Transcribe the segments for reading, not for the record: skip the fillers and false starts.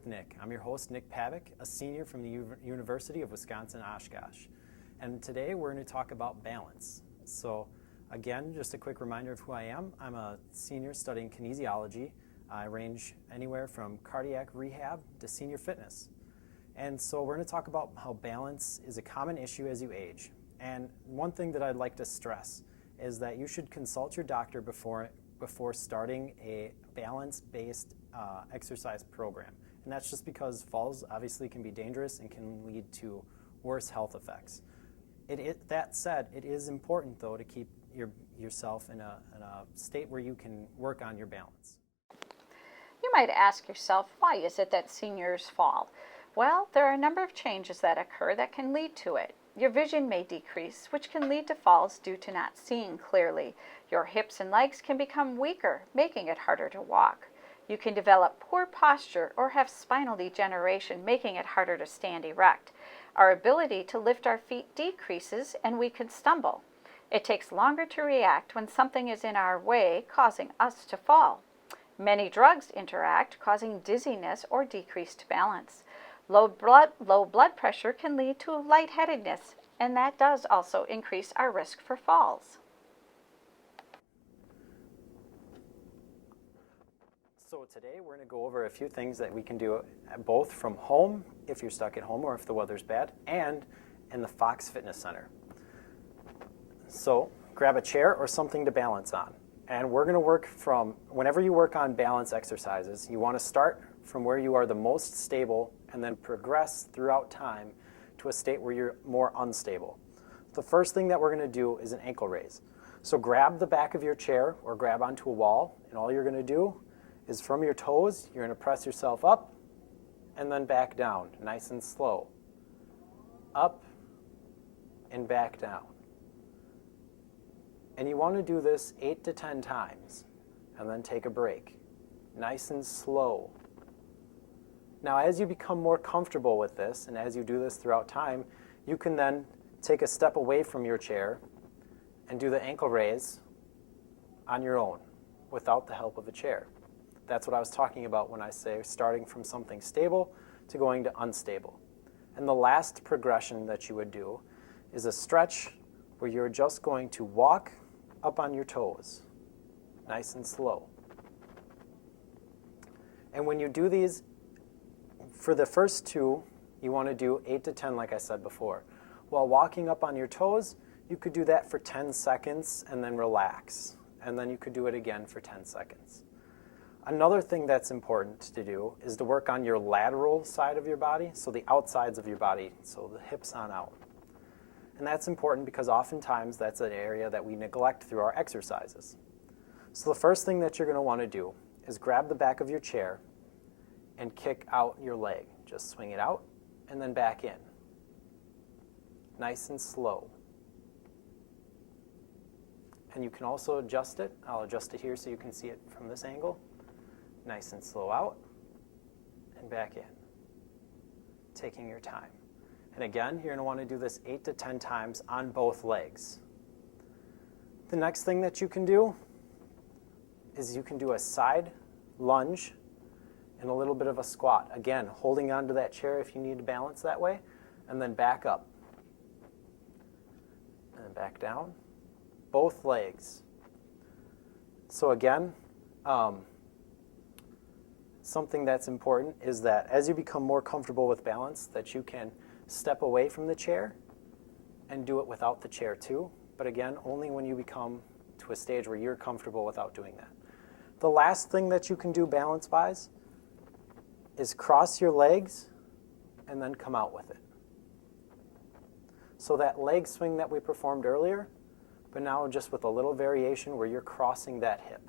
with Nick. I'm your host, Nick Pavick, a senior from the University of Wisconsin-Oshkosh. And today we're going to talk about balance. So again, just a quick reminder of who I am. I'm a senior studying kinesiology. I range anywhere from cardiac rehab to senior fitness. And so we're going to talk about how balance is a common issue as you age. And one thing that I'd like to stress is that you should consult your doctor before starting a balance-based exercise program. And that's just because falls obviously can be dangerous and can lead to worse health effects. That said, it is important though to keep yourself in a state where you can work on your balance. You might ask yourself, why is it that seniors fall? Well, there are a number of changes that occur that can lead to it. Your vision may decrease, which can lead to falls due to not seeing clearly. Your hips and legs can become weaker, making it harder to walk. You can develop poor posture or have spinal degeneration, making it harder to stand erect. Our ability to lift our feet decreases and we can stumble. It takes longer to react when something is in our way, causing us to fall. Many drugs interact, causing dizziness or decreased balance. Low blood pressure can lead to lightheadedness, and that does also increase our risk for falls. So today we're going to go over a few things that we can do both from home, if you're stuck at home or if the weather's bad, and in the Fox Fitness Center. So grab a chair or something to balance on. And we're going to work from, whenever you work on balance exercises, you want to start from where you are the most stable and then progress throughout time to a state where you're more unstable. The first thing that we're going to do is an ankle raise. So grab the back of your chair or grab onto a wall, and all you're going to do is from your toes, you're going to press yourself up and then back down, nice and slow. Up and back down. And you want to do this 8 to 10 times and then take a break. Nice and slow. Now, as you become more comfortable with this, and as you do this throughout time, you can then take a step away from your chair and do the ankle raise on your own without the help of a chair. That's what I was talking about when I say starting from something stable to going to unstable. And the last progression that you would do is a stretch where you're just going to walk up on your toes, nice and slow. And when you do these, for the first two, you want to do 8 to 10 like I said before. While walking up on your toes, you could do that for 10 seconds and then relax. And then you could do it again for 10 seconds. Another thing that's important to do is to work on your lateral side of your body, so the outsides of your body, so the hips on out. And that's important because oftentimes that's an area that we neglect through our exercises. So the first thing that you're going to want to do is grab the back of your chair and kick out your leg. Just swing it out and then back in. Nice and slow. And you can also adjust it. I'll adjust it here so you can see it from this angle. Nice and slow out and back in. Taking your time. And again, you're going to want to do this 8 to 10 times on both legs. The next thing that you can do is you can do a side lunge and a little bit of a squat. Again, holding onto that chair if you need to balance that way, and then back up. And then back down. Both legs. So again, something that's important is that as you become more comfortable with balance, that you can step away from the chair and do it without the chair too. But again, only when you become to a stage where you're comfortable without doing that. The last thing that you can do balance-wise is cross your legs and then come out with it. So that leg swing that we performed earlier, but now just with a little variation where you're crossing that hip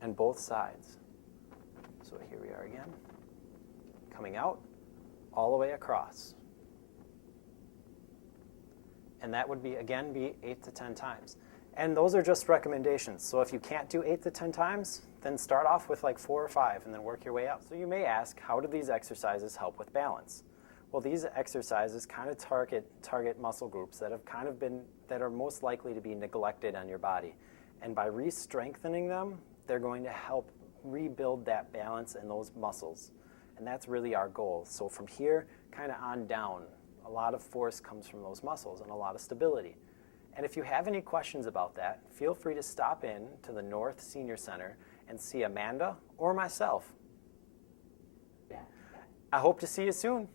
and both sides. So here we are again, coming out all the way across. And that would be 8 to 10 times. And those are just recommendations. So if you can't do 8 to 10 times, then start off with like 4 or 5 and then work your way up. So you may ask, how do these exercises help with balance? Well, these exercises kind of target muscle groups that are most likely to be neglected on your body. And by re-strengthening them, they're going to help rebuild that balance and those muscles. And that's really our goal. So from here, kind of on down, a lot of force comes from those muscles and a lot of stability. And if you have any questions about that, feel free to stop in to the North Senior Center and see Amanda or myself. I hope to see you soon.